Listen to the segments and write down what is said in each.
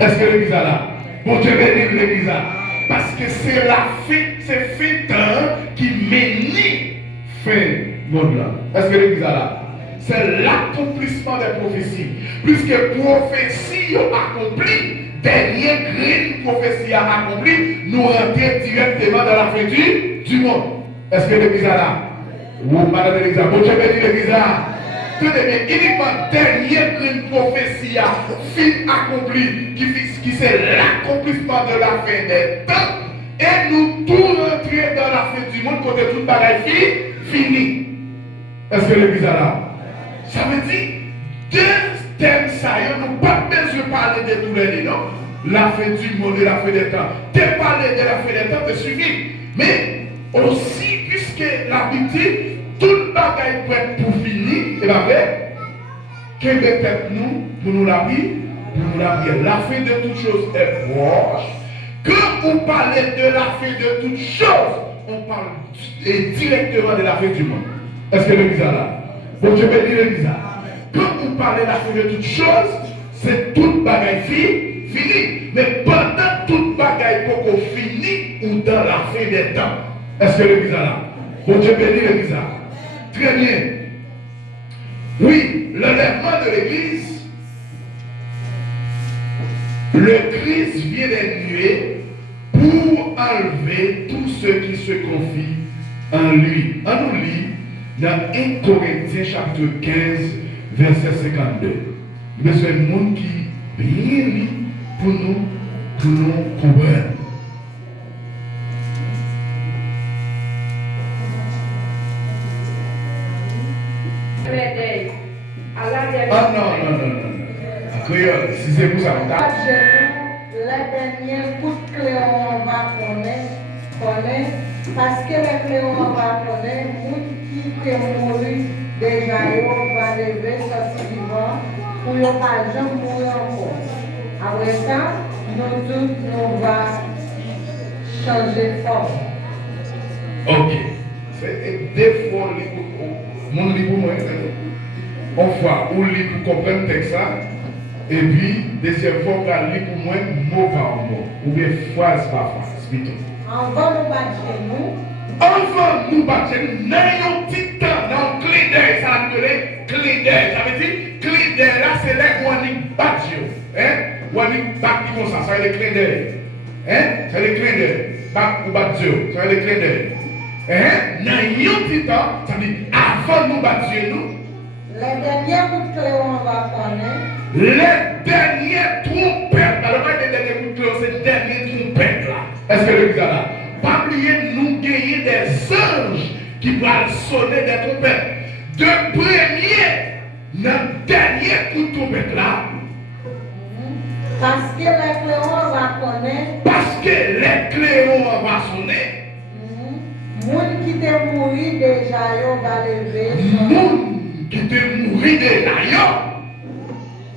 Est-ce que l'église est là? Bon Dieu bénit l'église là. Parce que c'est la fin, c'est fin qui mène fin monde là. Est-ce que l'église est là? C'est l'accomplissement des prophéties. Puisque prophétie accomplie, dernière grille prophétie accomplie, nous rentrons directement dans la fin du monde. Est-ce que l'église est là? Ou madame l'église, bon Dieu bénit l'église là. Tenez bien, uniquement dernière grille prophétie fin accomplie, qui c'est l'accomplissement de la fin des temps, et nous tout rentrer dans la fin du monde, côté toute bagaille fini. Est-ce que l'église est là? Ça veut dire, deux thèmes, ça y est, nous pas besoin de parler de tous les deux, non? La fin du monde et la fin des temps. Tu parler de la fin des temps, te suffit. Mais aussi, puisque la Bible dit, tout le bagage peut être pour finir, et bien vrai, que peut-être nous, pour nous la vie, la fin de toutes choses est proche. Quand on parle de la fin de toutes choses, on parle directement de la fin du monde. Est-ce que l'église est là? Bon Dieu bénit l'église. Quand vous parlez de la fin de toutes choses, c'est toute bagaille fini. Mais pendant toute bagaille pour fini ou dans la fin des temps. Est-ce que l'église est là? Bon Dieu bénit l'église. Très bien. Oui, l'enlèvement de l'église, le Christ vient des nuées pour enlever tous ceux qui se confient en lui. En nous lit dans 1 Corinthiens chapitre 15, verset 52. Mais c'est un monde qui bien lit pour nous comprendre. Ah non. Créole, si c'est pour ça, on t'a. La dernière coup de clé on va connaître, parce que les clés on va connaître, qui est mourir déjà, on va lever ce vivant pour ne pas jamais mourir encore. Après ça, nous tous, nous va changer de forme. Ok. C'est des fois, mon livre, moi, on voit où lit pour comprendre le texte, et puis, deuxième fois, on lit pour moi, mot par mot, ou bien phrase par phrase, plutôt. Avant nous battre chez nous, Avant nous battre, nous avons un petit temps, dans le clé d'œil, ça appelle clé d'œil. Ça veut dire, clé d'œil, là, c'est là où on y bat. Où on y bat comme ça, ça veut dire clé d'œil. Ça veut dire clé d'œil. Bat ou bat Dieu, ça veut dire clé d'œil. Dans un petit temps, ça veut dire, avant nous battre nous, les dernières coups de clé on va connaître, les dernières trompettes, alors pas les dernières coups de clé, c'est les dernières trompettes là. Est-ce que l'église est là? Pas oublier, nous gagnons des anges qui vont sonner des trompettes. De premier, notre dernier coup de trompette là. parce que les cléons va connaître, Parce que les cléons vont sonner. monde qui t'est mouru déjà, yo va lever, Monde qui te mourit déjà, yo.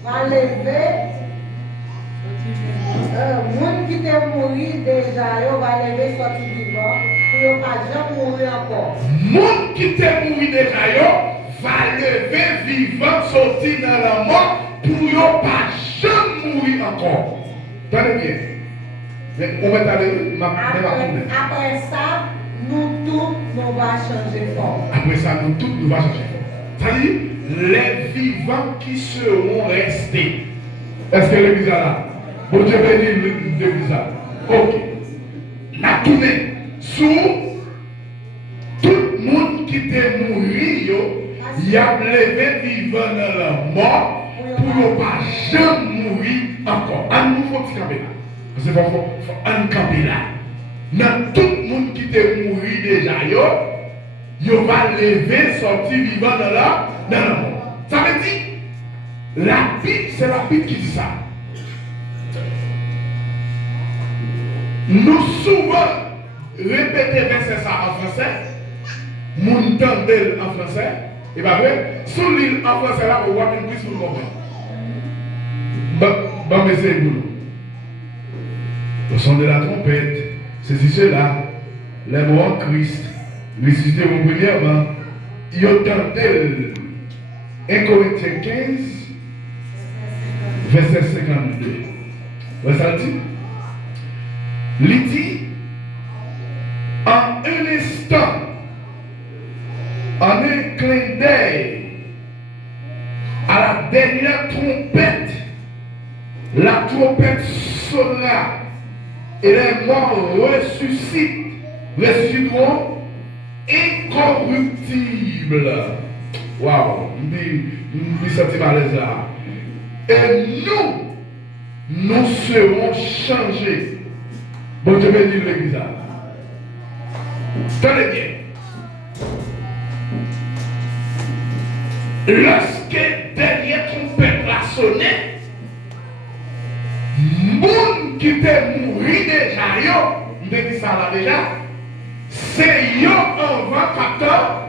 va lever, monde qui t'est mouru déjà, yo va lever sorti vivant, pour yo pas jamais mourir encore. Monde qui te mourit déjà, yo, va lever vivant, sortir dans la mort, pour yo pas jamais mourir encore. Tenez bien. Mais on va aller, Après ça, nous tous, nous va changer de forme. Après ça, nous tous, nous va changer de forme. C'est-à-dire, les vivants qui seront restés. Est-ce que l'église est là? Bon Dieu bénit l'église là. Ok. La tournée sous tout le monde qui était mort, il a levé vivant dans la mort pour ne pas jamais mourir encore. À nous, il faut camper là. Parce qu'il faut un camper là. Dans tout le monde qui était mort déjà, il va lever, sortir vivant dans la mort. Ça veut dire, la Bible, c'est la Bible qui dit ça. Nous souvent répétons verset ça en français, nous entendons en français, et bien vrai, sous l'île en français là, on voit une plus pour comprendre. Bon, mais c'est nous. Le son de la trompette, ceci, cela, les mots en Christ, ressuscité au premièrement, il entendait 1 Corinthiens 15, verset 52. Vous voyez ça le dit? Il dit, en un instant, en un clin d'œil, à la dernière trompette, la trompette sonnera et les morts ressusciteront incorruptibles. Waouh, il sentit malaise là. Et nous serons changés. Bon, je vais dire l'église là. Tenez bien. Lorsque dernière trompette a sonné, moun qui était mouru déjà, on dit ça là déjà, c'est yo en vent capteur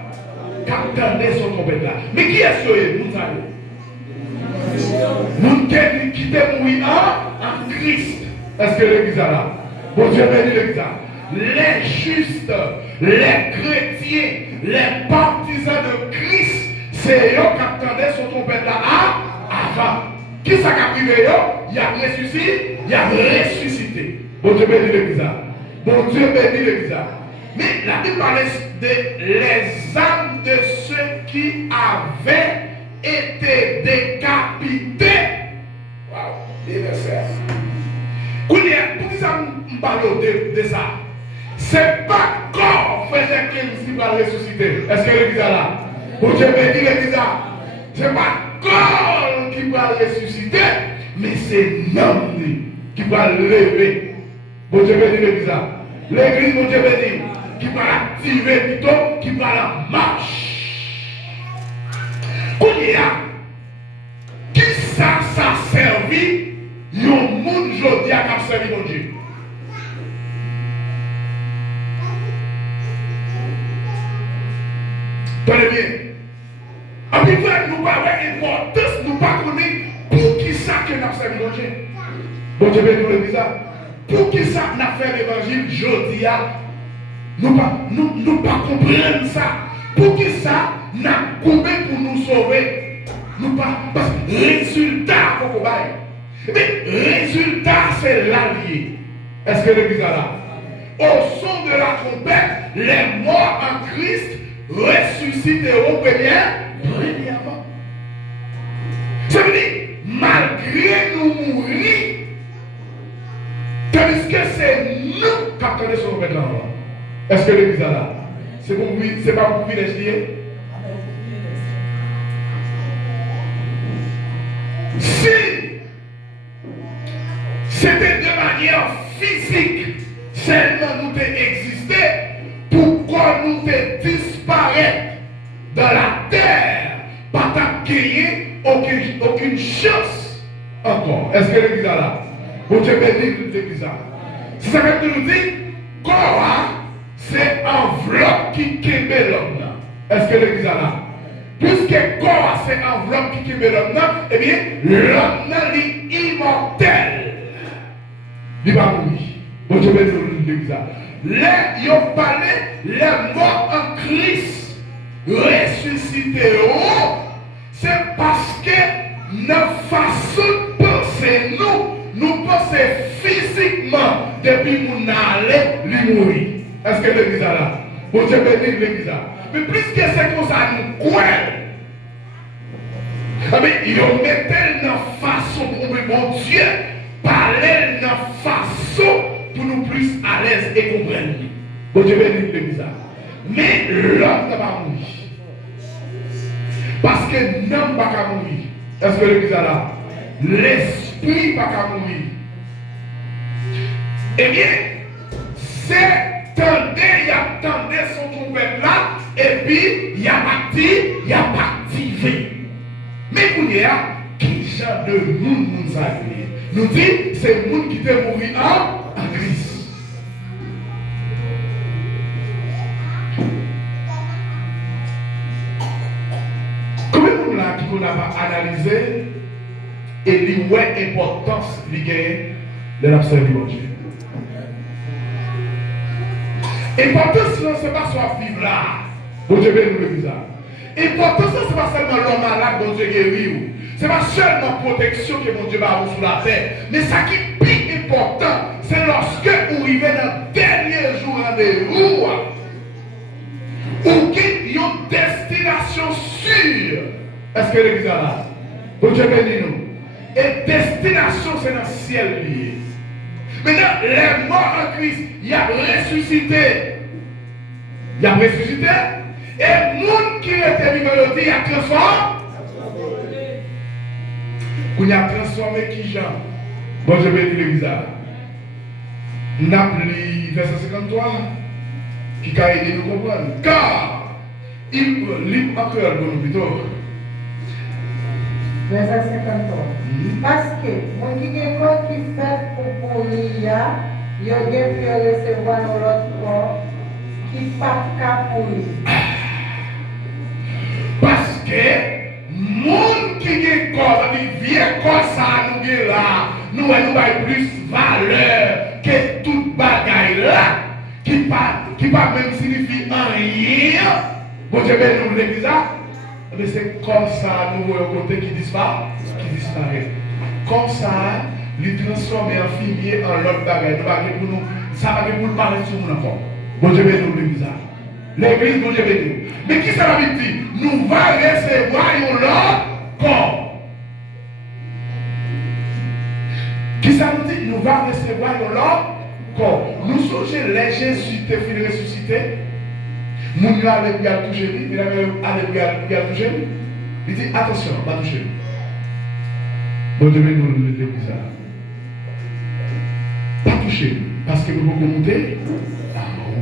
de son trompette là. Mais qui est-ce que nous savons? Moun qui était mouru en Christ. Est-ce que l'église est là? Bon Dieu bénit l'église. Les justes, les chrétiens, les partisans de Christ, c'est eux qui attendaient son trompette là avant. Qui ça qui a privé eux? Il a ressuscité, il a ressuscité. Bon Dieu bénit l'église. Bon Dieu bénit l'église. Mais la Bible parle de les âmes de ceux qui avaient été décapités. Waouh, les versets. Pour qui ça me parle de ça? C'est pas corps faisait qu'il va ressusciter. Est-ce que l'église est là? Bon Dieu bénit l'église. C'est pas corps qui va ressusciter, mais c'est l'homme qui va lever. Bon Dieu bénit l'église. L'église, bon Dieu bénit, qui va l'activer plutôt, qui va la marche. Qui ça servi? Yon moun jodi a kap servi mon Dieu. Tenez bien. En plus, nous pas avoir importance, nous pas connaître pour qui ça que nous servi mon Dieu. Bon Dieu bénit le bizarre. Pour qui ça n'a fait l'évangile jodi a nous pas comprendre ça. Pour qui ça n'a coupé pour nous sauver. Nous pas parce que résultat pour bailler. Mais résultat, c'est l'allié. Est-ce que l'église est là? Au son de la trompette, les morts en Christ ressusciteront premièrement. Ça veut dire, malgré nous mourir, tandis que c'est nous qui attendons sur le là. Est-ce que l'église est là? C'est pas pour vous d'essayer? Si c'était de manière physique, seulement nous existé, pourquoi nous disparaître dans la terre, pas gagner aucune chance encore? Est-ce que l'église est là? Bon Dieu bénit l'église. C'est ça que nous dit, corps, c'est enveloppe qui kembe l'homme. Est-ce que l'église est là? Puisque corps, c'est enveloppe qui kembe l'homme, eh bien, l'homme est immortel. Il va mourir. Bon Dieu bénit l'église. Les ont parlé, les morts en Christ ressusciteront. C'est parce que notre façon de penser, nous pensons physiquement depuis qu'on allait lui mourir. Est-ce que l'église est là? Bon Dieu bénit l'église. Mais plus que c'est comme ça, nous croyons. Mais ils ont mis dans façon pour bon Dieu. Parler de façon pour nous plus à l'aise et comprendre. Bon Dieu bénit l'église. Mais l'homme ne va pas mourir. Parce que l'homme ne va pas mourir. Est-ce que l'église est là? L'esprit ne va pas mourir. Eh bien, c'est tendé, il a tendu son trompette là, et puis il a activé. Mais il y a qui genre de monde nous a nous dit, c'est le monde qui était mort en Christ. Combien de monde là qui qu'on a analysé et dit ouais importance de gagner de l'absolu de Dieu. Importance c'est pas soit vivre là. Bon Dieu bénit le bizarre. Importance c'est pas seulement l'homme malade, bon Dieu guérit. Ce n'est pas seulement protection que mon Dieu va avoir sur la terre, mais ça qui pique important, c'est lorsque vous arrivez dans le dernier jour rendez-vous, ou qu'il y a une destination sûre. Est-ce que l'église est là? Bon Dieu bénis nous. Et destination, c'est dans le ciel lié. Maintenant, les morts en Christ, il a ressuscité. Il a ressuscité. Et le monde qui était vivant, il a transformé. Il a transformé qui Jean? Bon, je vais dire l'église. Napoli, verset 53, qui a aidé nous comprendre. Car il lit encore le plutôt. Verset 53. Parce que, mon qui est corps qui fait pour l'IA, il y a bien pu recevoir dans l'autre corps qui pas qu'à pour lui. Parce que, monde qui est corps, il vient comme ça, nous est là, nous avons plus valeur que toute bagaille là, qui pas même signifie rien. Bon Dieu, nous l'église là. Mais c'est comme ça, nous voyons côté qui disparaît. Comme ça, les transformer en filier en l'autre bagaille. Ça va pour nous parler sur nous encore. Bon Dieu béni nous l'église. L'église, bon Dieu béni. Mais qui ça va dire? Nous va recevoir l'autre corps. Qui ça nous dit? Nous va recevoir l'autre corps. Nous sommes les Jésus qui fini ressuscité. Mon Dieu avec lui a touché lui, il avec lui a touché lui. Il dit attention, pas toucher lui. Bon Dieu béni nous l'église. Pas toucher lui, parce que nous pouvons monter en haut.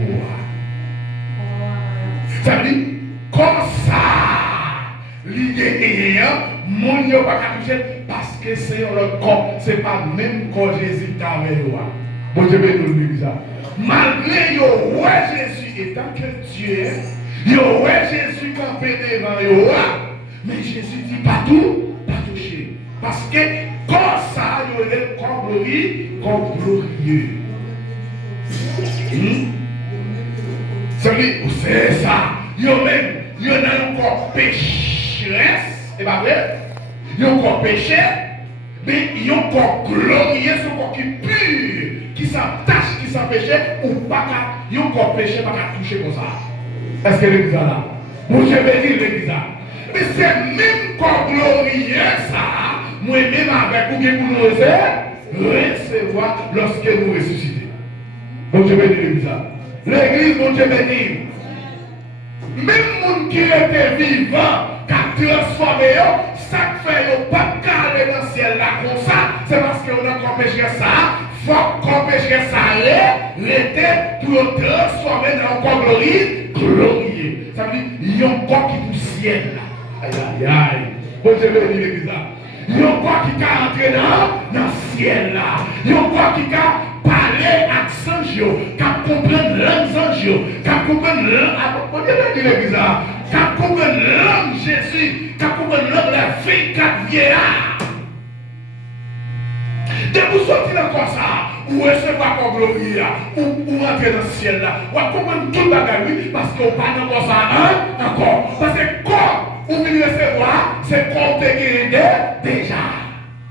Ça veut dire, comme ça, l'idée mon Dieu va pas toucher parce que c'est le corps, c'est pas même corps Jésus qui a avec nous. Bon Dieu béni nous l'église. Malgré yo ouais Jésus étant que Dieu, yo ouais Jésus campé devant yo, mais Jésus dit pas tout, pas toucher. Parce que comme ça, yo est comme glorieux. C'est ça. Yo même, yo dans encore pécheresse, et pas vrai? Yo encore péché, mais yo encore glorieux, c'est encore qui pur. Qui s'attache, qui s'empêche, ou pas qu'à, yon qu'on péché, pas qu'à toucher comme ça. Est-ce que l'église est là? Bon, je vais dire l'église là. Mais c'est même qu'on glorieux ça, moi-même avec vous, pour nous recevoir lorsque nous ressuscitons. Bon, je vais dire l'église là. L'église, bon, je vais dire. Même monde qui était vivant, qui a transformé, ça fait pas aller dans le ciel là comme ça, c'est parce qu'on a empêché ça. Faut qu'on pécherait ça l'été pour transformer dans un corps glorieux. Ça veut dire, il y a un corps qui est au ciel. Aïe, aïe, aïe. Bon Dieu béni l'église là. Il y a un corps qui a entré dans le ciel là. Il y a un corps qui a parlé avec Sanjio, qui a compris l'âme Sanjio, qui a compris l'âme. Bon Dieu béni l'église là. Qui a compris l'âme Jésus, qui a compris l'âme la fille quatre vieillards. Dès que vous sortez dans comme ça, vous recevez comme glorieux, ou rentrez dans le ciel là, vous comprenez tout le bagage, parce qu'on parle encore ça, encore. Parce que quand vous venez recevoir, c'est qu'on te guérit déjà.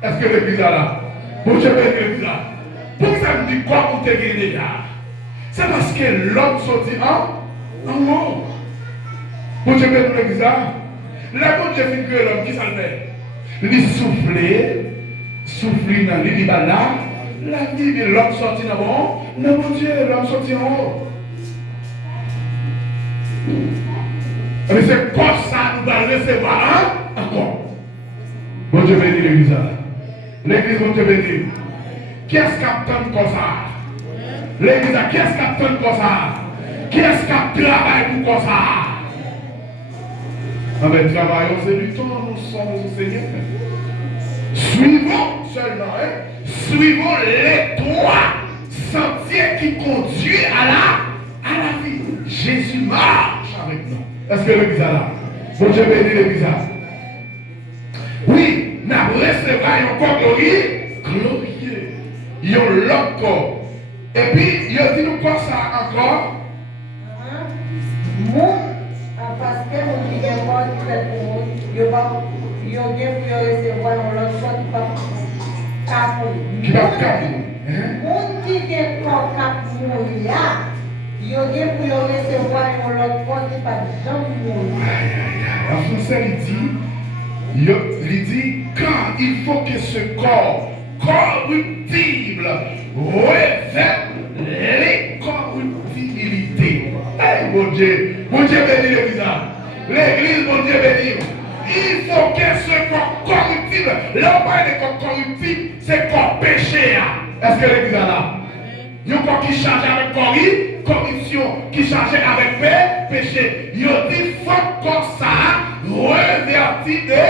Est-ce que l'église est là? Bon, je vais l'église là. Pourquoi ça me dit quoi vous te guérit déjà? C'est parce que l'homme sortit en haut. Bon, je vais l'église là. La bonne Dieu fait que l'homme, qui ça le fait? Il souffler dans l'île là, la vie de l'homme sorti dans bon Dieu, l'homme sorti en haut. Mais c'est comme ça nous allons recevoir encore. Bon Dieu béni l'église. L'église, bon Dieu béni. Qui est-ce qui attend comme ça? L'église, qui est-ce qui attend comme ça? Qui est-ce qui travaille pour comme ça? Mais travaillons, c'est du temps, nous sommes au Seigneur. Suivons seulement, suivons les trois sentiers qui conduisent à la vie. Jésus marche avec nous. Est-ce que l'église est là? Bon Dieu béni l'église. Oui, nous recevons un corps glorieux. Il y a l'autre corps. Et puis, il y a dit nous quoi ça encore? Moi, parce que mon petit garçon qui fait pour moi, il y a bien pu recevoir dans l'autre soit pas. capable. Qui va capable. Moun qui est corps cap mourir, il est pour recevoir un autre corps qui pas jamais mourir. En français, il dit, quand il faut que ce corps corruptible revête l'incorruptibilité. Eh, mon Dieu béni l'église. L'église, mon Dieu béni. Il faut que ce corps corruptible, l'envoi des corps corruptibles, c'est corps péché. Est-ce que l'église est là? Il y a un corps qui change avec corruption, qui change avec péché. Il dit, il faut que ça revertit de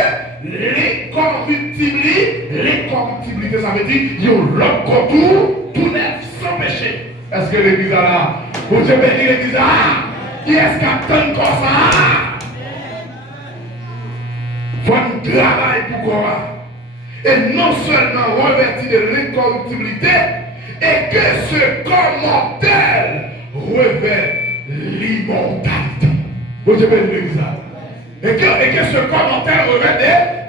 l'incorruptibilité. L'incorruptibilité, ça veut dire, il y a l'autre contour, tout neuf, sans péché. Est-ce que l'église est là? Vous Dieu béni l'église là? Qui est-ce qui attend comme ça? Il faut un travail pour quoi? Et non seulement revertir de l'incorruptibilité, et que ce corps mortel revêt l'immortalité. Vous Dieu béni l'église là? Et que ce corps mortel revêt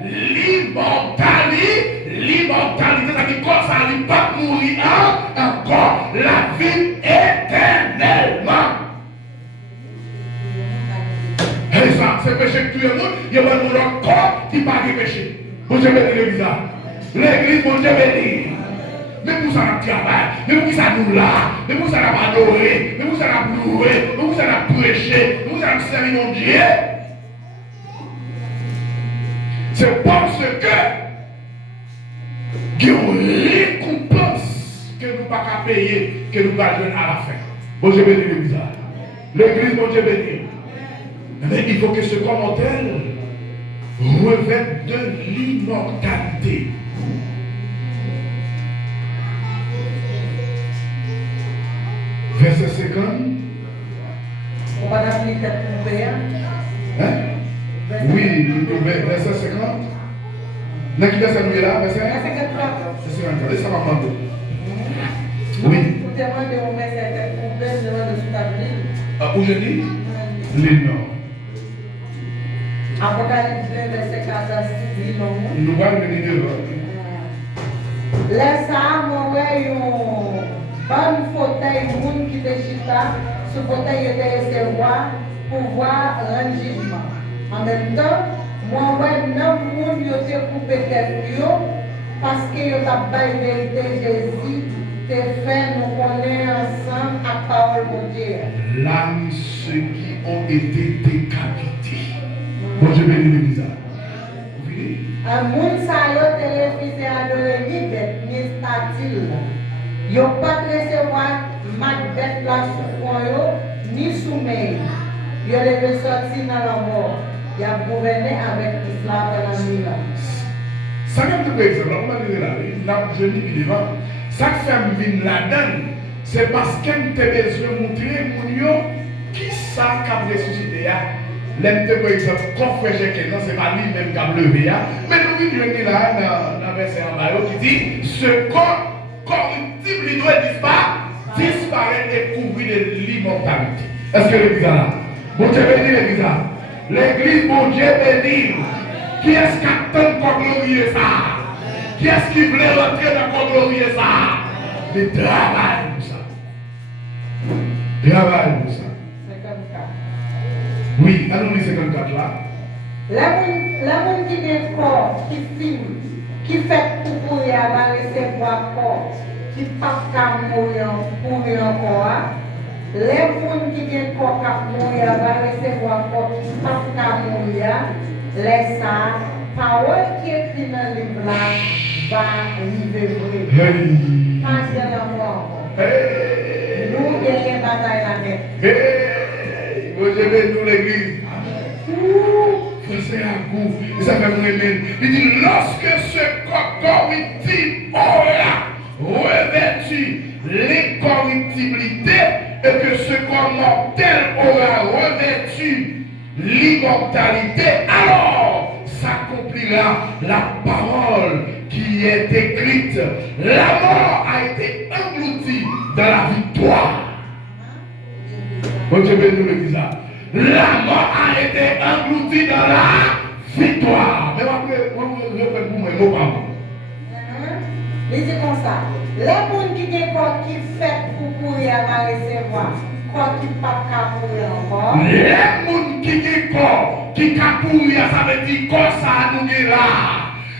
de l'immortalité. L'immortalité, ça dit quoi? Ça ne pas mourir encore la vie éternellement. Et ça, c'est péché que tout le monde, il y a un corps qui n'a pas de péché. Vous Dieu béni l'église là. L'église, mon Dieu béni. Mais vous ça n'a travail, mais vous ça nous là, mais vous ça n'a pas adoré, mais vous ça n'a loué, mais vous ça n'a prêché, mais vous ça n'a servi mon Dieu. C'est parce que il y a une récompense que nous ne pouvons pas payer, que nous ne pouvons pas donner à la fin. Bon Dieu béni l'église. L'église, bon Dieu béni. Mais il faut que ce corps mortel revête de l'immortalité. Verset 50. On va appeler tête ouverte. Hein? Oui, verset 50. Dans qui verset nous est là? Verset 50. Verset 50. Laissez-moi demander. Oui. Pour demander au verset tête ouverte, demande sous ta Bible. Où je dis? Les noms. Apocalypse 2, verset 4 à 6, dit non. Nous allons venir devant. Laisse ça, mon ouais, un fauteuil moun qui te chita, ce fauteuil était recevoir pour voir un jugement. En même temps, moi ouais, non moun yo te coupé tête yo parce que yo t'a pas vérité Jésus te fait nous connaître ensemble à parole mon Dieu. L'âme ceux qui ont été décapités. Bon Dieu béni l'église. Oui. Un moun sa yo te refusé à adorer ni bête ni statue. Yo pas recevoir Macbeth la sous yo ni soumet. Yo devait sortir dans la mort. Il a gouverné avec l'islam pendant 1000 ans. Ça comme par exemple, on va dire là, je dis devant. Ça qui fait venir là-dedans, c'est parce qu'elle te besoin de montrer qui ça qui a ressuscité. L'un par exemple, quand frère Jésus, non, c'est pas lui-même qui a levé. Mais nous venons là dans le verset en bas qui dit ce corps corruptible, il doit disparaître et couvrir de l'immortalité. Est-ce que l'église est là? Bon Dieu béni l'église là. L'église, bon Dieu béni. Qui est-ce qui attend pour glorifier ça? Qui est-ce qui voulait rentrer dans pour glorifier ça? Le travail pour ça. Travail pour ça. 54. Oui, allons-y 54 là. La monde qui est corps, qui filme, qui fait pour courir, va recevoir corps, qui ne peut pas mourir encore. Les gens qui ont corps qui mourir, va recevoir corps qui ne peut pas mourir. Les ça, parole qui est écrite dans le livre là, va arriver vrai. Pas de la mort. Nous gagnons la bataille la tête. Vous aimez nous l'église. C'est un goût. Et ça fait mon aimé. Il dit, lorsque ce corps corruptible aura revêtu l'incorruptibilité et que ce corps mortel aura revêtu l'immortalité, alors s'accomplira la parole qui est écrite. La mort a été engloutie dans la victoire. Bon Dieu béni nous l'église là. La mort a été engloutie dans la victoire. Mais après, répète pour moi, mot par mot. ça. Les gens qui ont corps qui fait pour courir va recevoir. Corps qui pas qu'à courir encore. Les gens qui ont corps qui qu'à courir, ça veut dire corps ça nous est là.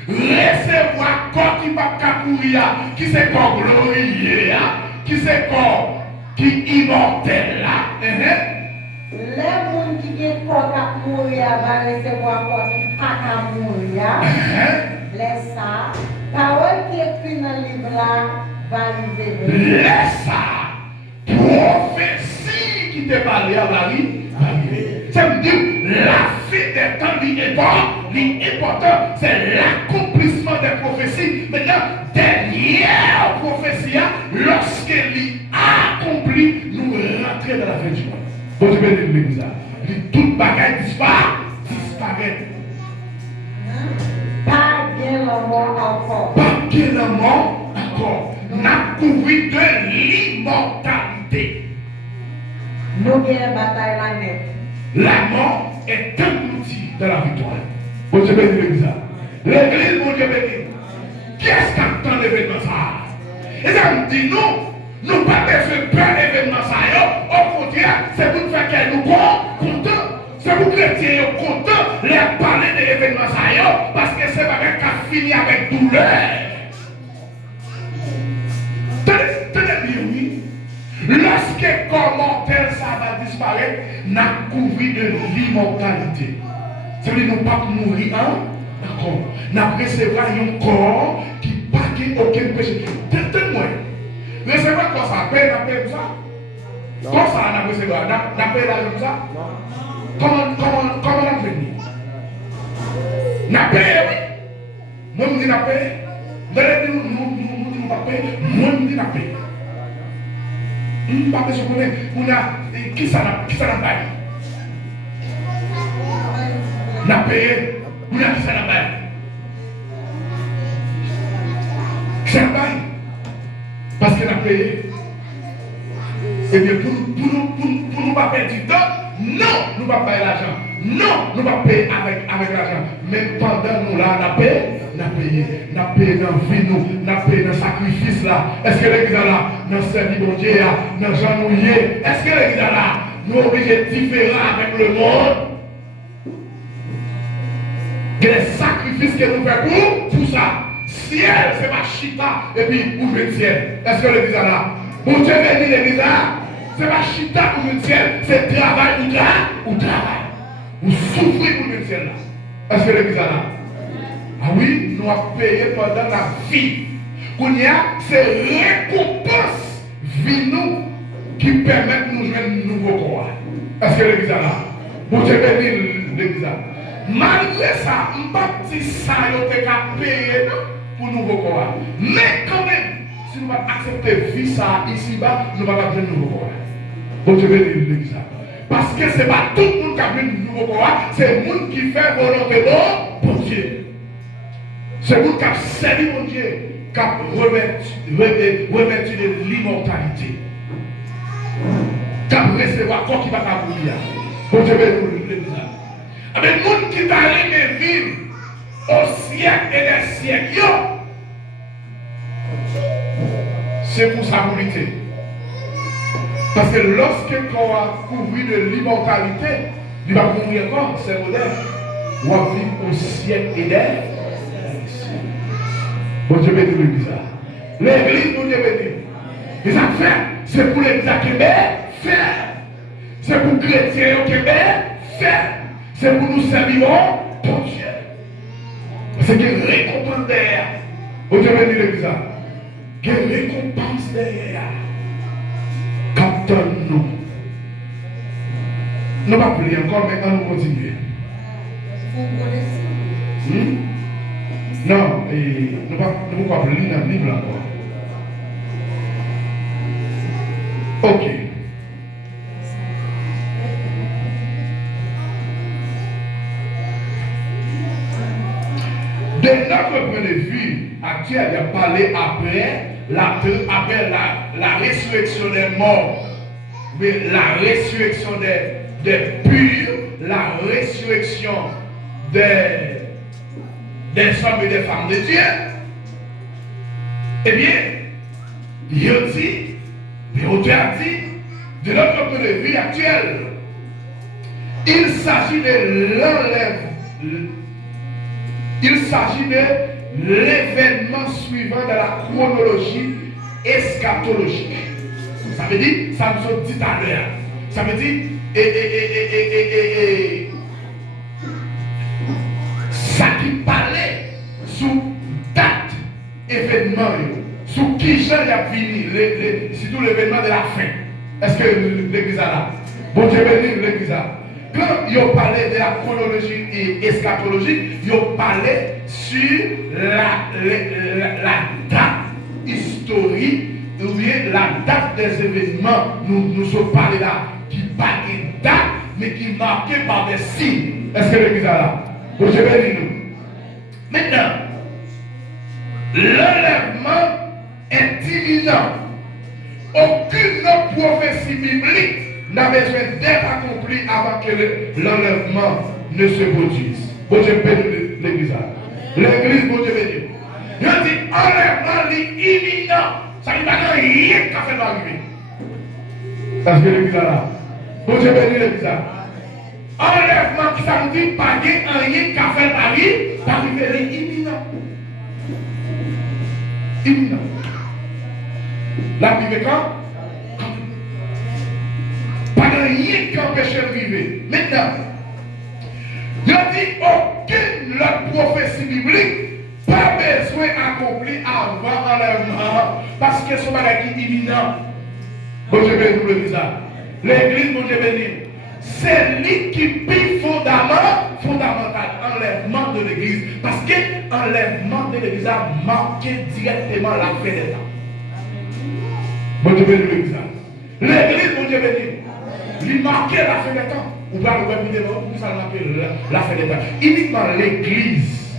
Recevoir corps qui pas qu'à courir, qui c'est corps glorieux, qui c'est corps qui immortel là. Les gens qui ont corps qui mourir va recevoir corps qui pas qu'à mourir. Laisse ça. Parole qui est écrite dans le livre là va arriver. Laisse ça. Prophétie qui te parlé à la vie va arriver. Ça veut dire la fin des temps, l'important, c'est l'accomplissement des prophéties. Maintenant, dernière prophétie, lorsqu'elle est accomplie, nous rentrons dans la fin du monde. Bon, je vais dire l'église. Toute bagaille disparaît. Pas bien le mort encore. Pas bien le mort encore. N'a couvert de l'immortalité. Nous avons une bataille la net. La mort est engloutie dans la victoire. Bon Dieu béni l'église. L'église, bon Dieu béni. Qui est-ce qui attend l'événement ça? Et ça me dit nous pas besoin de peur l'événement ça. Au contraire, c'est pour faire qu'elle nous contents. C'est pour chrétiens contents les parler de l'événement ça. Parce que c'est pas qu'à finir avec douleur. Tenez bien, oui. Lorsque corps mortel ça va disparaître, n'a couvert de l'immortalité. C'est-à-dire nous ne pas mourir encore. N'a recevoir un corps qui n'a pas aucun péché. Tenez-moi. Recevoir quoi ça? Paye comme ça? Comment ça n'a recevoir? N'a payé là comme ça? Comment on a fait? N'a payé, oui. Moi je dis n'a payé. Nous pas payé. Moi je dis n'a payé. Pas besoin de connaître. Qui ça n'a pas? N'a payé. Qui ça n'a pas? Qui ça n'a pas? Parce qu'elle a payé. Et bien pour nous pas perdre du temps, non, nous ne pas payer l'argent. Non, nous ne pas payer avec l'argent. Mais pendant nous là, nous payé dans la vie, nous payé dans le sacrifice là. Est-ce que l'église là, dans le service de Dieu, dans le Jean Nouillet, est-ce que l'église là, nous sommes obligés différents avec le monde? Il y a des sacrifices que nous faisons pour ça. Ciel, c'est ma chita, et puis ouvre le ciel. Est-ce que l'église là? Bon Dieu béni l'église là. C'est pas chita pour le ciel, c'est travail ou travail. Vous souffrez pour le ciel là. Est-ce que l'église là? Ah oui, nous avons payé pendant la vie. C'est récompense vie nous qui permet de nous jouer un nouveau corps. Est-ce que l'église là? Bon Dieu béni l'église là. Malgré ça, on ne peut pas dire ça, on peut payer pour nouveau corps. Mais quand même, si nous allons accepter vie ça ici-bas, nous allons avoir un nouveau corps. Bon Dieu béni l'église. Parce que ce n'est pas tout le monde qui a un nouveau corps, c'est le monde qui fait volonté de bon Dieu. C'est le monde qui a servi mon Dieu, qui a revêtu de l'immortalité. Qui a recevoir quoi qui va mourir. Bon Dieu béni l'église. Mais le monde qui va aller vivre au siècle et des siècles, c'est pour sa volonté. Parce que lorsque on a couvert de l'immortalité, il va mourir encore, c'est modèle. On va vivre au siècle et des siècles. Bon Dieu béni l'église. L'église, bon Dieu béni. Les affaires, c'est pour l'église qui est faire. C'est pour les chrétiens qui est faire. C'est pour nous servir pour Dieu. C'est qu'il y a une récompense derrière. Bon Dieu béni l'église. Il y a une récompense derrière. Captons-nous. Nous ne pouvons pas prier encore, mais on va continuer. Non, nous ne pouvons pas prier dans le livre encore. Ok. De notre point de vue, actuel, il a parlé après la résurrection des morts, mais la résurrection des purs, la résurrection des hommes et des femmes de Dieu. Eh bien, il dit, l'auteur dit, de notre point de vue actuel, il s'agit de l'enlèvement. Il s'agit de l'événement suivant de la chronologie eschatologique. Ça veut dire, ça nous a dit tout à l'heure. Ça veut dire, ça qui parlait sous date, événement, sous qui j'en a fini, surtout l'événement de la fin. Est-ce que l'église a là? Bon Dieu béni l'église a. Quand ils parlaient de la chronologie et eschatologie, ils parlaient sur la date historique ou bien la date des événements. Nous sommes parlé là, qui pas une date, mais qui est marquée par des signes. Est-ce que l'église a là? Bon Dieu béni nous. Maintenant, l'enlèvement est imminent. Aucune prophétie biblique n'a besoin d'être accomplie avant que l'enlèvement ne se produise. Bon Dieu béni l'église. L'église, bon Dieu béni. Je dis enlèvement est imminent. Ça ne veut pas dire rien qui va arriver. Parce que l'église là. Bon Dieu béni l'église. Enlèvement qui ça veut dire pas rien qui va arriver. Arriver est imminent. Imminent. L'arrivée quand? Pas de rien qui empêche d'arriver. Maintenant, je dis aucune autre prophétie biblique, pas besoin d'accomplir avant l'enlèvement, parce que ce maladie est imminent. Bon Dieu béni pour l'église. L'église, bon Dieu béni. C'est lui qui paye fondamental, enlèvement de l'église. Parce que l'enlèvement de l'église a marqué directement la fin des temps. Bon Dieu béni l'église. L'église, bon Dieu béni. Il marquait la fin des temps. Ou pas le répéter, vous ça marquer la fin des temps. Uniquement l'église.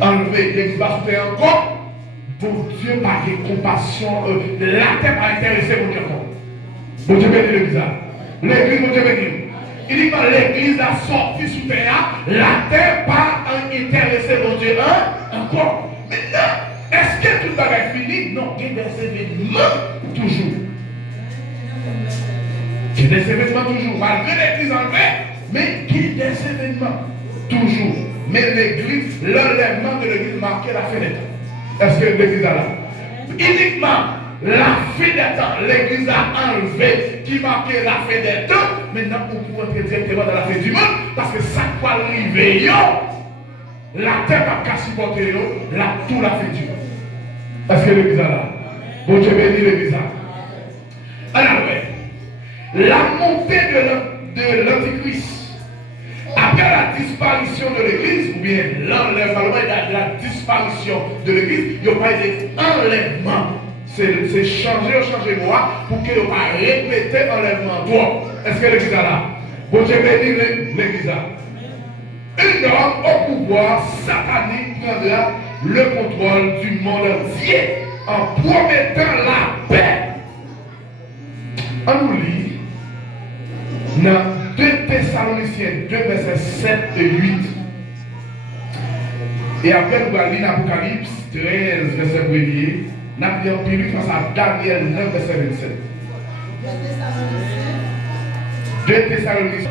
Enlever l'église va se faire encore. Pour Dieu par compassion. La terre va intéresser mon Dieu encore. Bon Dieu béni l'église. L'église, mon Dieu béni. Uniquement l'église a sorti sous terre. La terre pas intéressé mon Dieu encore. Maintenant, est-ce que tout est fini? Non, il y a des événements toujours. Il y a des événements toujours. Malgré l'église enlevée, mais il y a des événements toujours. Mais l'église, l'enlèvement de l'église marquait la fin des temps. Est-ce que l'église est là? Uniquement la fin des temps, l'église a enlevé qui marquait la fin des temps. Maintenant, on peut entrer directement dans la fin du monde parce que ça va arriver. La terre va pas supporter tout la fin du monde. Est-ce que l'église est là? Bon Dieu béni l'église. Alors, la montée de l'Antichrist après la disparition de l'église, ou bien l'enlèvement de la disparition de l'église, il n'y a pas d'enlèvement. C'est changer moi pour qu'il n'y ait pas répété enlèvement. Toi, est-ce que l'église est là? Bon Dieu béni l'église. Un homme au pouvoir satanique prendra le contrôle du monde entier en promettant la paix. On nous lit dans 2 Thessaloniciens 2 versets 7 et 8. Et après nous allons lire l'Apocalypse 13 verset 1er. Nous allons lire face à Daniel 9 verset 27. 2 Thessaloniciens.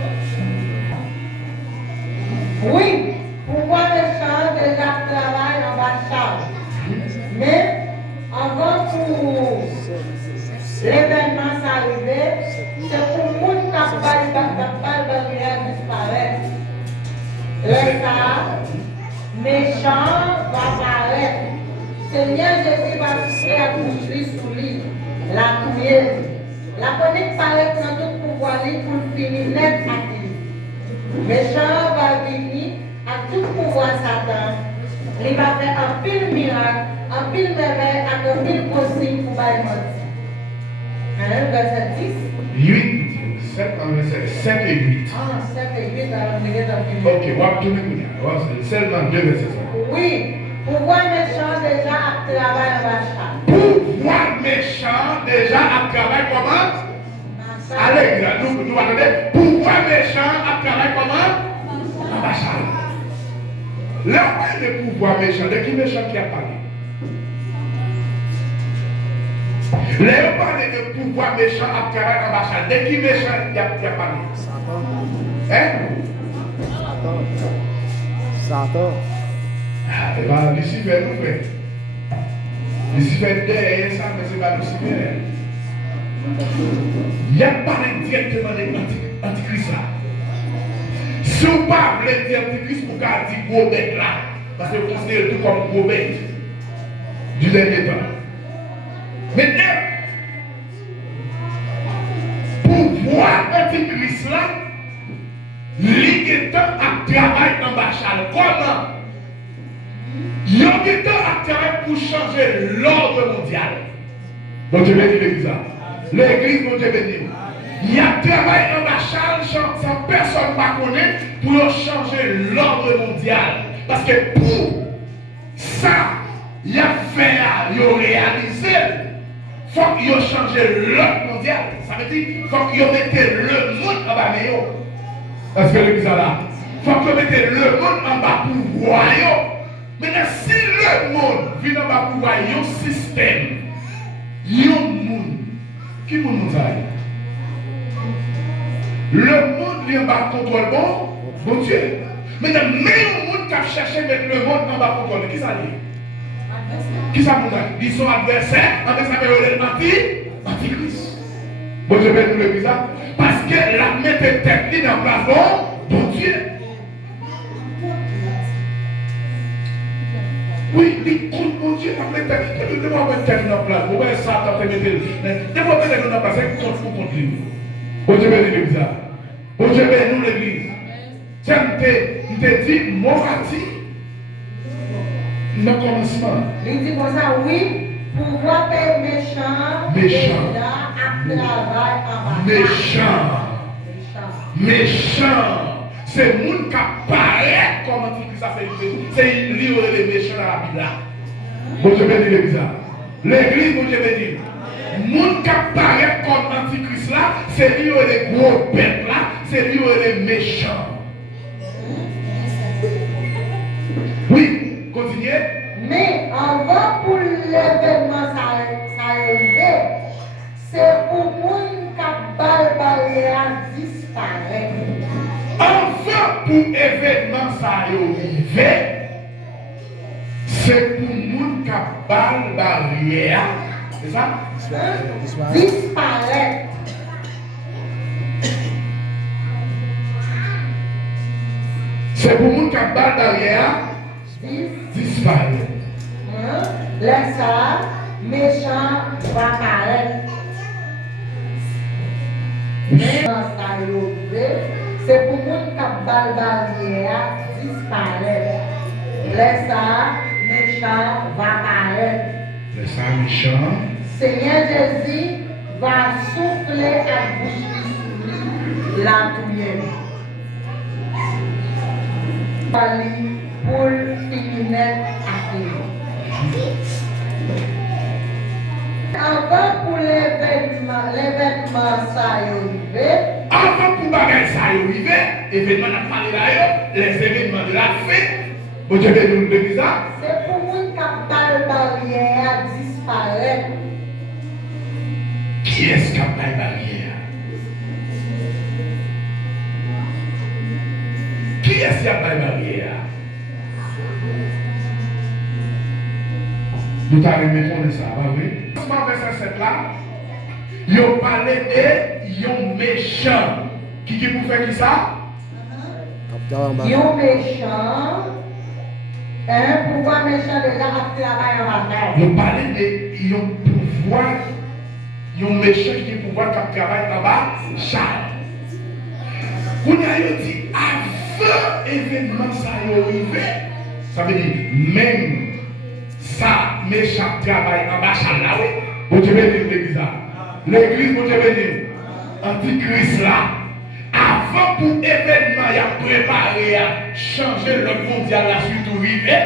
Oui, pourquoi les champs déjà travaillent en bas de charge? Mais avant pour l'événement s'arriver, c'est pour le monde qui n'a pas de rien disparaître. Le ça, méchant va apparaître. Seigneur Jésus va faire construire sous lui la prière. La chronique paraît dans tout pouvoir pour finir net à lui. Méchant va venir à tout pouvoir Satan. Il va faire un pile miracle, un pile merveille, un pile possible pour pas mentir. Verset 10. 8, 7 et 8. Ah, 7 et 8, alors on est dans le ok, on va tourner seulement 2 versets. Oui, pouvoir méchant déjà à travailler en bas. Pouvoir méchant déjà à travailler comment? Allez, nous allons dire pouvoir méchant à travailler comment? En bas. Là, on parle de pouvoir méchant. De qui méchant qui a parlé? Les parler de pouvoir méchant à travailler en bas. Dès qu'il est méchant, il y a parlé. Hein? Satan. Ah, et bien, Lucifer nous fait. Lucifer derrière ça, mais ce n'est pas Lucifer. Il y a parlé directement de l'antichrist là. Si vous parlez de l'antichrist, vous pouvez dire gros bête là. Parce que vous considérez tout comme gros bête du dernier temps. Maintenant, pour voir l'antichrist là, il a travaillé dans Bachal. Comment? Il a travaillé pour changer l'ordre mondial. Bon Dieu béni l'église. L'église, bon Dieu béni. Il a travaillé dans Bachal sans personne ne connaît pour changer l'ordre mondial. Parce que pour ça, il a fait, il a réalisé. Il faut qu'il ait changé l'ordre mondial. Ça veut dire qu'il faut qu'il mette le monde en bas. Est-ce que l'église est là? Il faut qu'il mette le monde en bas pour voir. Maintenant, si le monde vient en bas pour voir un système, un monde, qui monde nous a? Le monde vient en bas contrôle bon Dieu. Maintenant, même le monde qui a cherché à mettre le monde en bas contrôle, qui ça dit? Qui ça nous a? Ils sont adversaires, en fait, ça veut dire antichrist. Bon Dieu, bénis l'église. Parce que la mettre tête en place, bon Dieu. Oui, il compte mon Dieu, la mettre tête en place. Vous voyez ça, quand vous mettez. Des fois, vous mettez en place, c'est contre lui. Bon Dieu, bénis l'église. Bon Dieu, bénis l'église. Tiens, je te dis, mon parti, le commencement. Il dit comme ça, oui, pouvoir faire méchant. Méchant. C'est le monde qui apparaît comme antichrist. C'est une livre de méchants dans la Bible. Bon Dieu bénis l'église. L'église, bon Dieu bénis. Le monde qui apparaît comme antichrist là, c'est lui les gros bêtes là, c'est lui les méchants. Oui, continuez. Mais avant pour l'événement ça arrivé, c'est pour monde qui barrière disparaître. Enfin pour l'événement ça arrivé, c'est pour monde qui barrière. C'est ça? Disparaître. C'est pour monde qui barrière. Disparaître. Laisse ça, méchant va paraître. Méchant ça c'est pour monde qui a barrière disparaître. Laisse ça, méchant va paraître. Laisse ça, méchant. Seigneur Jésus va souffler à bouche qui la touille. Pour finir avant pour l'événement ça arrivé. Avant pour bagage ça arrivé, événement n'a parlé là, les événements de la fête. Bon Dieu bénis l'église. C'est pour monde qui a barrière disparaître. Qui est-ce qui a barrière? Qui est-ce qui a barrière? Nous t'avons mis ça, pas vrai? Dans verset 7 là, ils ont parlé de méchant. Qui pour faire qui ça? Yon méchant, un pouvoir méchant déjà a travaillé en bataille. Ils ont parlé de pouvoir, ils méchant qui pouvoir travailler en bas, Charles. On a dit avant l'événement ça arrivé, ça veut dire même ça méchant travail en bas Charles là, oui. Bon Dieu béni l'église là. L'église, bon Dieu béni. Antichrist là. Avant pour l'événement, il a préparé à changer le mondial là, surtout rivé.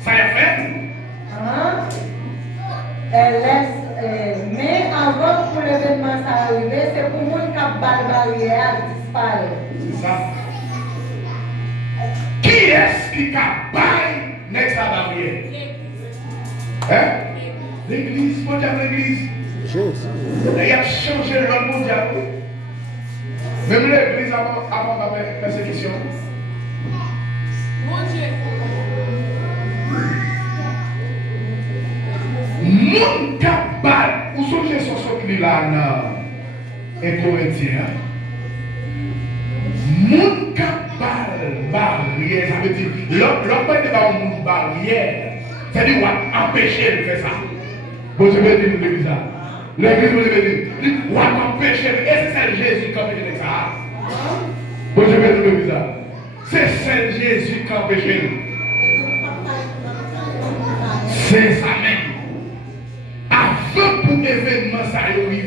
Ça y est fait? Mais avant pour l'événement ça arrivé, c'est pour moi qui a barrière disparaître. C'est ça. Qui est-ce qui a bail next à barrière? Hein? L'église, mon diable, l'église. Il a changé le monde mondial. Même l'église avant la persécution. Mon Dieu. Moun capable, ou songez sur ce qu'il a dans un Corinthien. Moun capable, barrière, ça veut dire, l'homme pas de moun barrière. C'est-à-dire, on va empêcher de faire ça. Bon, je vais dire l'église. L'église, vous devez dire, on va empêcher. Et c'est Jésus qui empêche de ça. Bon, je vais dire l'église. C'est Jésus qui empêche. C'est ça même. Avant pour l'événement ça arrive, il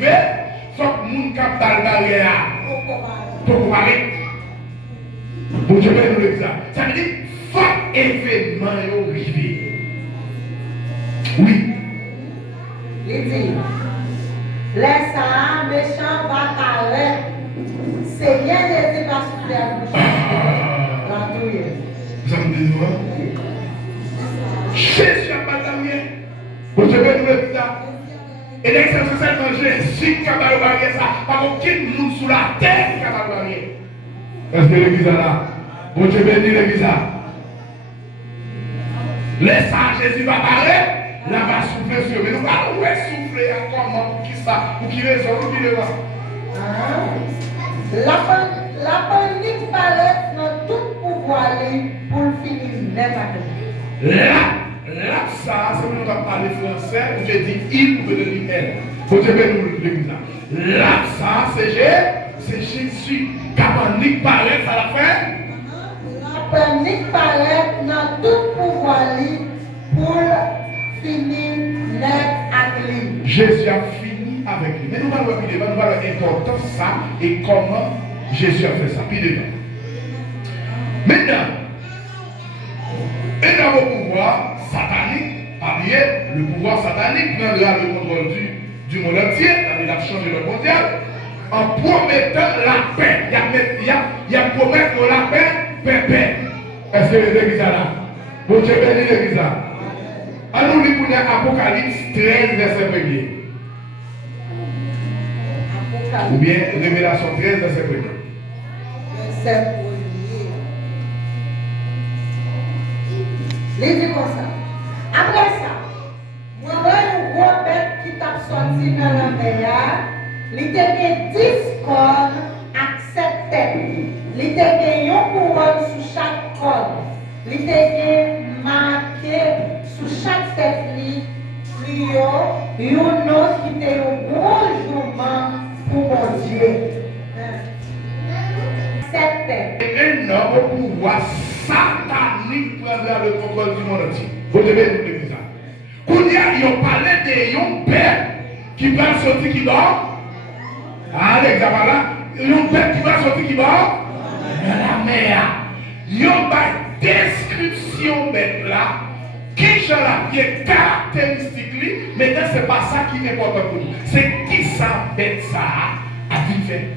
faut que les gens qui ont dans la barrière pour parler. Bon, je vais nous le dire. Ça veut dire il faut que l'événement arrive. Oui. Il dit, laisse un méchant va paraître. Seigneur Jésus va souffler à bouche. Vous avez des doigts? Jésus a pas d'amier. Vous devez nous le dire. Et l'exception, c'est Jésus qui a barrière ça. Pas aucun monde sous la terre qui a barrière. Est-ce que l'église est là? Vous devez dire l'église là. Laisse Jésus va paraître. Là va souffler sur. Mais nous allons souffler à comment? Pour qui ça? Pour qui raison? Pour qui raison? La panique paraît dans tout pouvoir pour finir net avec Là, ça, c'est quand on va parler français, je dis il ou de elle. Faut te mettre nous l'église là. Là, ça, c'est Jésus. La panique paraît à la fin. La panique paraît dans tout pouvoir pour finir net avec lui. Jésus a fini avec lui. Mais nous allons voir l'importance de ça et comment Jésus a fait ça. Puis devant. Maintenant, et dans le pouvoir satanique, pas bien, le pouvoir satanique prendra le contrôle du monde entier, il a changé le mondial, en promettant la paix. Il a promettre la paix. Est-ce que l'église est là? Bon Dieu bénit l'église là. Alors, nous lisons Apocalypse 13, verset 1er. Ou bien Révélation 13, verset 1er. Verset 1er. Les dit comme ça. Après ça, moi, un gros bête qui t'a sorti dans la mer, il était 10 cornes avec 7 têtes. Il était un couronne sous chaque corne. Il était marqué sous chaque tête, il y a un autre qui était un gros jurement pour mon Dieu. 7 têtes. Et un homme au pouvoir satanique prendra le contrôle du monde entier. Vous devez nous dire ça. Quand il y a parlé de un père qui va sortir qui dort, l'examen là, un père qui va sortir qui dort dans la mer. Il y a une description bête là, qui j'ai la pied caractéristique, maintenant ce n'est pas ça qui est important pour nous. C'est qui ça bête ça a bien fait.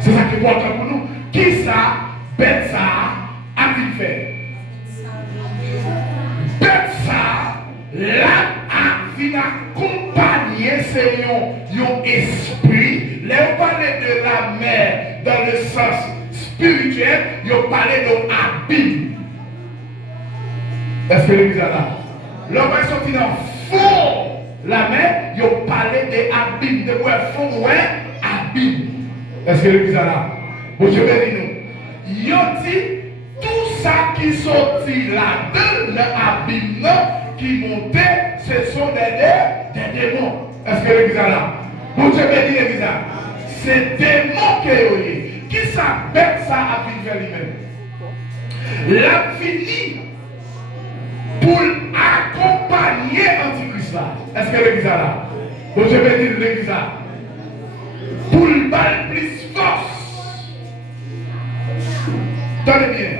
C'est ça qui est important pour nous. Qui ça bête ça a bien fait. Bête ça, là, a bien accompagné, c'est un esprit. Là, on parlait de la mer dans le sens spirituel, on parlait de abîme. Est-ce que l'église est là? L'homme est sorti dans le fond la mer, on parlait de abîme. De quoi fond, ouais, abîme. Est-ce que l'église est là? Bon, je vais dire nous. Ils dit tout ça qui sortit là-dedans, l'abîme qui montait, ce sont des démons. Est-ce que l'église est là? Bon, je vais dire l'église là. C'est démons qui est. Qui ça bête ça a fait lui-même? L'a fini pour accompagner Antichrist là. Est-ce que l'église est là? Bon, je vais dire l'église là. Pour le bal plus force. Tenez bien.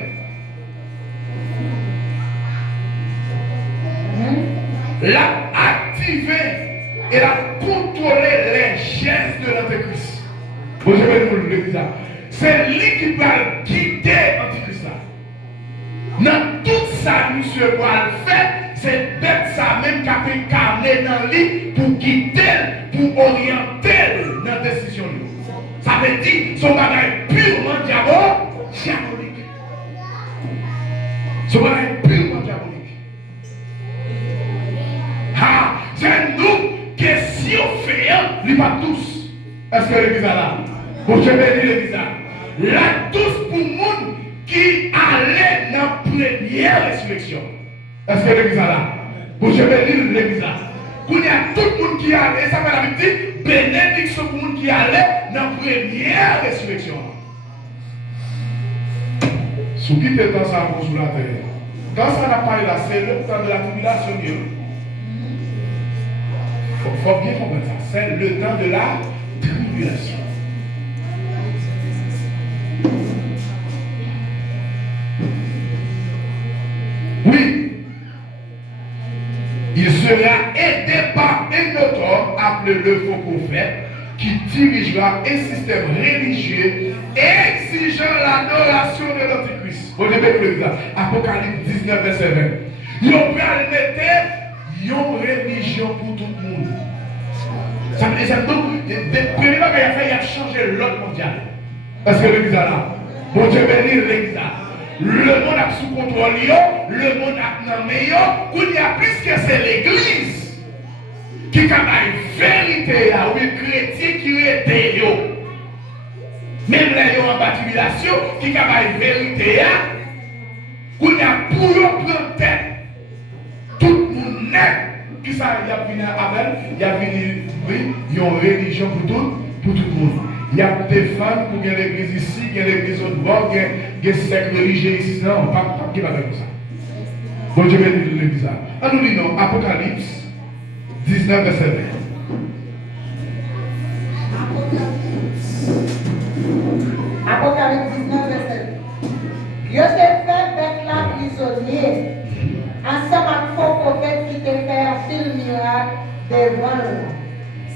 L'a activé et l'a contrôlé les gestes de l'Antichrist. Bon, je vais dire l'église là. C'est lui qui va guider Antichrist là. Dans tout ça, monsieur va le faire, c'est bête ça même qui a incarné dans lui pour guider, pour orienter dans la décision. Ça veut dire son bagage purement diabolique. Son bagage purement diabolique. Ah, c'est nous que si on fait un, il pas tous. Est-ce que l'église est là? Bon, je vais dire l'église là. Là, tous pour le monde qui allait dans la première résurrection. Est-ce que l'église est là? Bon, je vais dire l'église là. Quand il y a tout le monde qui allait, ça veut dire bénédiction pour le monde qui allait dans la première résurrection. Si vous quittez le temps, ça va sur la terre. Quand ça n'a pas été là, c'est le temps de la tribulation. Il faut bien comprendre ça. C'est le temps de la tribulation. Oui, il sera aidé par un autre homme appelé le faux prophète qui dirigera un système religieux exigeant l'adoration de l'Antichrist. Vous devez le dire. Apocalypse 19, verset 20. Ils ont mettre une religion pour tout le monde. Ça veut dire que premièrement, il a fait, il a changé l'ordre mondial. Parce que l'église là, bon Dieu bénit l'église là. Le monde a sous contrôle, le monde a nommé, il y a plus que c'est l'église qui a une vérité, oui, chrétien qui était. Même les gens en bâtiment, qui a une vérité, il y a pour prendre tête. Tout le monde net, qui ça y a venu avec, il y a venu, oui, il y a une religion pour tout le monde. Il y a des femmes pour gagner l'église ici, il y a l'église autre bord, il y a des sectes religieux ici. Non, pas qui va faire ça. Bon Dieu bénit l'église. On nous dit non, Apocalypse 19, verset 20. Apocalypse 19, verset 20. Dieu te fait mettre la prisonnier, ensemble avec faux prophète qui te fait pile miracle devant nous.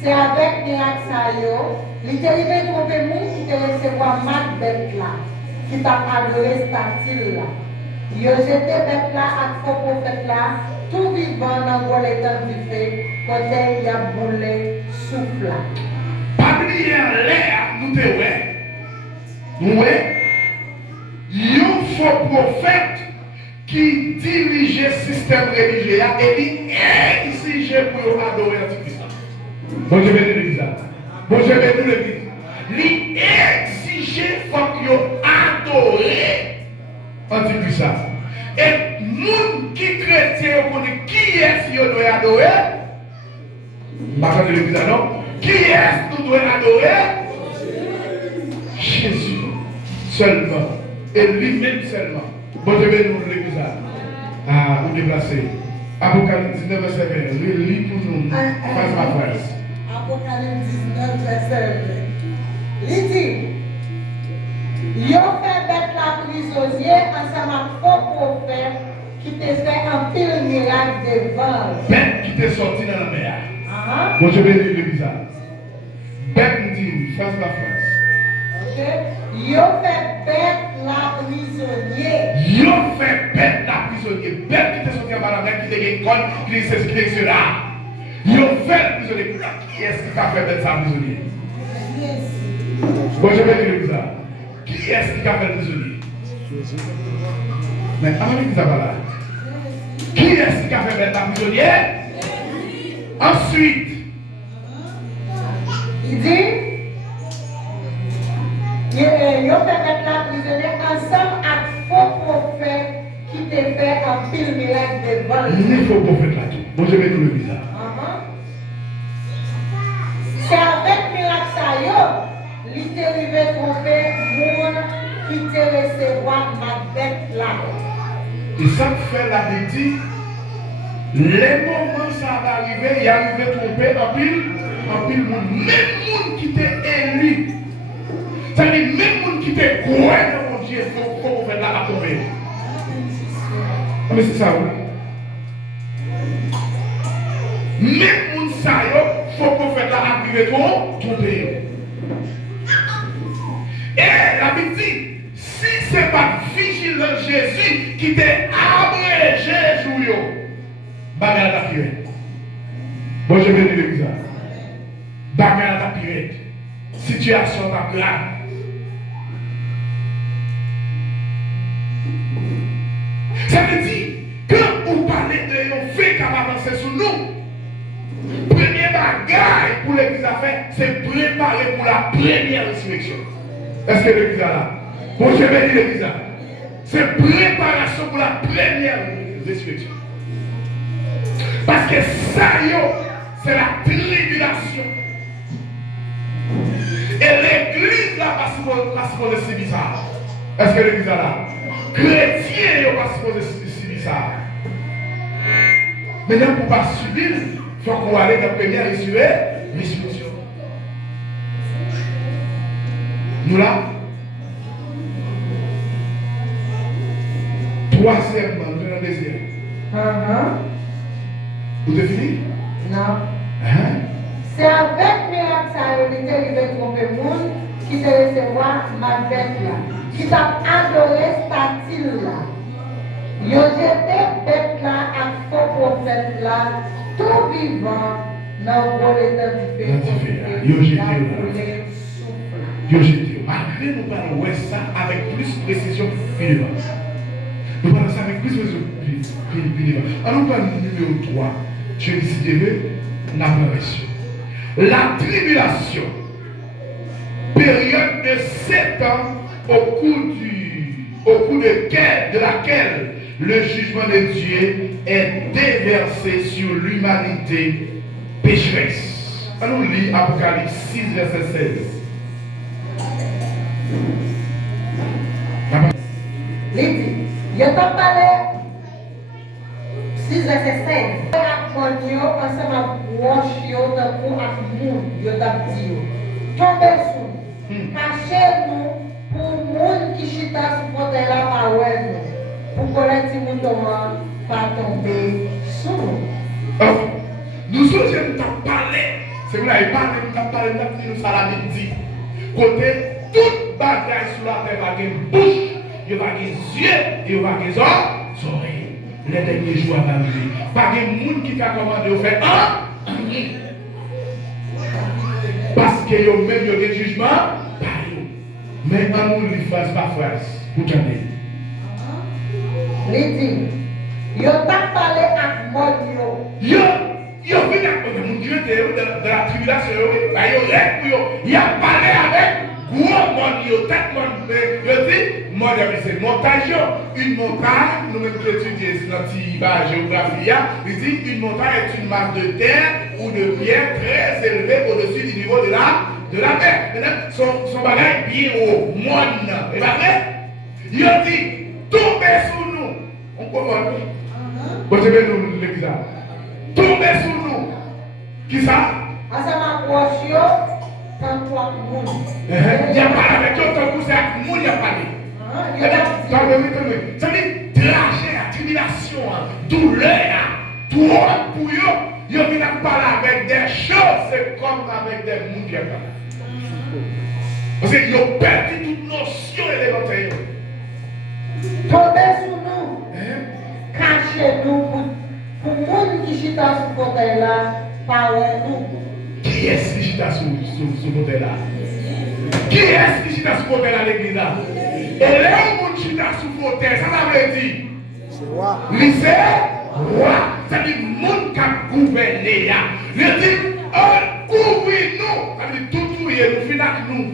C'est avec miracle ça yo. Il t'est arrivé de trouver moun qui te recevoir Macbeth là, qui t'a adoré statue là. Yo jeté bête là avec faux prophète là, tout vivant dans le temps du feu, quand il y a boulé souffle là. Parmi l'air, nous te ouais. Ouais. Un faux prophète qui dirigeait le système religieux et il exigeait pour adorer l'Antichrist. Bon, je vais dire l'église. Bon, je vais dire l'église. Il exigeait pour adorer l'Antichrist. Et nous qui chrétiens, qui est-ce qu'on doit adorer? Pas de l'église, non? Qui est-ce qu'on doit adorer? Jésus seulement. Et lui-même seulement. Bon, je vais nous l'église. Ah, vous déplacez. Apocalypse 19, verset 20. Relis pour nous. Face à face. Apocalypse 19, verset 20. Il dit, ils ont fait bête la prisonnier ensemble avec faux prophète qui te fait un pile miracle devant. Bête qui t'est sorti dans la mer. Bon, je vais lire l'église. Bête nous dit, face à face. Ok? Ils ont fait bête la prisonnier. Ils ont fait bête la prisonnier. Bête qui t'est sorti dans la mer, qui t'est une conne, qui t'est cela. Ils ont fait le prisonnier. Qui est-ce qui a fait bête sa prisonnier? Bon, je vais lire l'église. Qui est-ce qui a fait le prisonnier? Mais avant l'église va là. Qui est-ce qui a fait bête la prisonnier? Ensuite, il dit, ils ont fait mettre la prisonnière ensemble avec faux prophète qui te fait un pile miracle devant. il faut prophète là tout. Bon, je vais tout le bizarre. C'est avec miracle ça yo, il t'est arrivé tromper monde qui te recevoir Macbeth là. Et ça fait la dit, les moments ça va arriver, il arrive à tromper en pile monde. Même monde qui t'est élu. C'est-à-dire même monde qui t'est croyant dans mon Dieu, il faut qu'on fasse là à tomber. Mais c'est ça, oui. Même monde ça, il faut qu'on fasse là à tromper. Et la Bible dit, si ce n'est pas vigilant Jésus qui t'a abrégé jour, bagarre la Bon, je vais dire l'église. Bagarre à ta pirate. Situation à grave. Ça veut dire, quand on parle de nos faits qui vont avancer sur nous, premier bagage pour l'église à faire, c'est préparer pour la première résurrection. Est-ce que l'église est là? Bon, je vais dire l'église. C'est préparation pour la première résurrection. Parce que ça, c'est la tribulation. Et l'église là, pas supposé subir ça. Est-ce que l'église est là? Chrétien, il pas supposé subir ça. Maintenant, pour ne pas subir, il faut qu'on aille dans la première résurrection. Nous là, troisièmement, nous avons un désir. Vous avez fini? Non. C'est avec miracle ça qui est trompé le monde qui te recevoir ma bête là. Qui t'a adoré statue là. Yo jeté bête là à faux prophète là, tout vivant dans le rôle du fait. Yo jeté là. Yo jeté. Malgré nous parlons de ça avec plus de précision vivante. Nous parlons ça avec plus de précision vivante. Alors nous parlons du numéro 3. Je vais décider l'apparition. La tribulation, période de 7 ans au cours de laquelle le jugement de Dieu est déversé sur l'humanité pécheresse. Allons lire Apocalypse 6, verset 16. Il y a pas parlé 6 verset 16. Ensemble avec wash yo de pour ak moun yo t'a dit tomber sous cachez-nous pour moun qui chita sous côté là pa ouais pour connaître moun comment pas tomber sous nous sommes en parler c'est vous l'avez parlé nous parlé nous ça la dit côté toute bagaille sur la terre va une bouche il va des yeux il va des oreilles. Les derniers jours à arriver. Pas de monde qui t'a commandé de faire rien. Parce que yo même yo des jugements, pas yo. Mais en nous les phrase par phrase. Pour t'aider. Lydie, yo t'a parlé avec mode yo. Yo venu avec mon Dieu de la tribulation. Yo reste pour yo. Il a parlé avec gros monde yo, tête monde. Je dis, modèle c'est montage. Une montagne, nous-mêmes qui étudions la géographie, il dit une montagne est une masse de terre ou de pierre très élevée au-dessus du niveau de la mer. Maintenant, son bagage est bien haut, monde. Et pas vrai? Il a dit, tombez sur nous. On comprend? Bon, je vais nous l'église. Tombez sur nous. Qui ça? Ensemble avec yo, tant toi moun. Il y a pas avec toi, tant que c'est avec moun, il y a pas. Ça veut dire trajet, tribulation, douleur, tout pour eux. Ils viennent parler avec des choses, c'est comme avec des gens qui parlent. Parce qu'ils ont perdu toute notion élémentaire. Tombez sur nous, cachez-nous pour les gens qui chita sur ce côté-là, parlez-nous. Qui est-ce qui chita sur ce côté-là? Qui est-ce qui chita sur ce côté-là, l'église là? Et là où on chita sous fauteuil, ça veut dire lycée, roi. Ça veut dire monde qui a gouverné. Il dit, couvrir-nous. Ça veut dire tout nous finir nous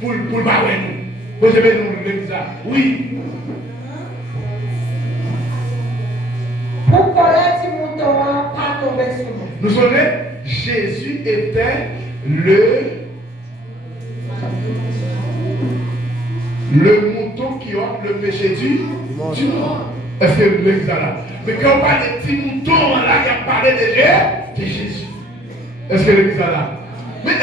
pour le barrer nous. Vous avez nous l'église là? Oui. Pourquoi est-ce que nous ne pas tomber sur nous? Nous sommes Jésus était le mouton qui ôte le péché du monde. Est-ce que l'église est là? Mais quand on parle de petits moutons, là, il a parlé de Jésus. Est-ce que l'église est là?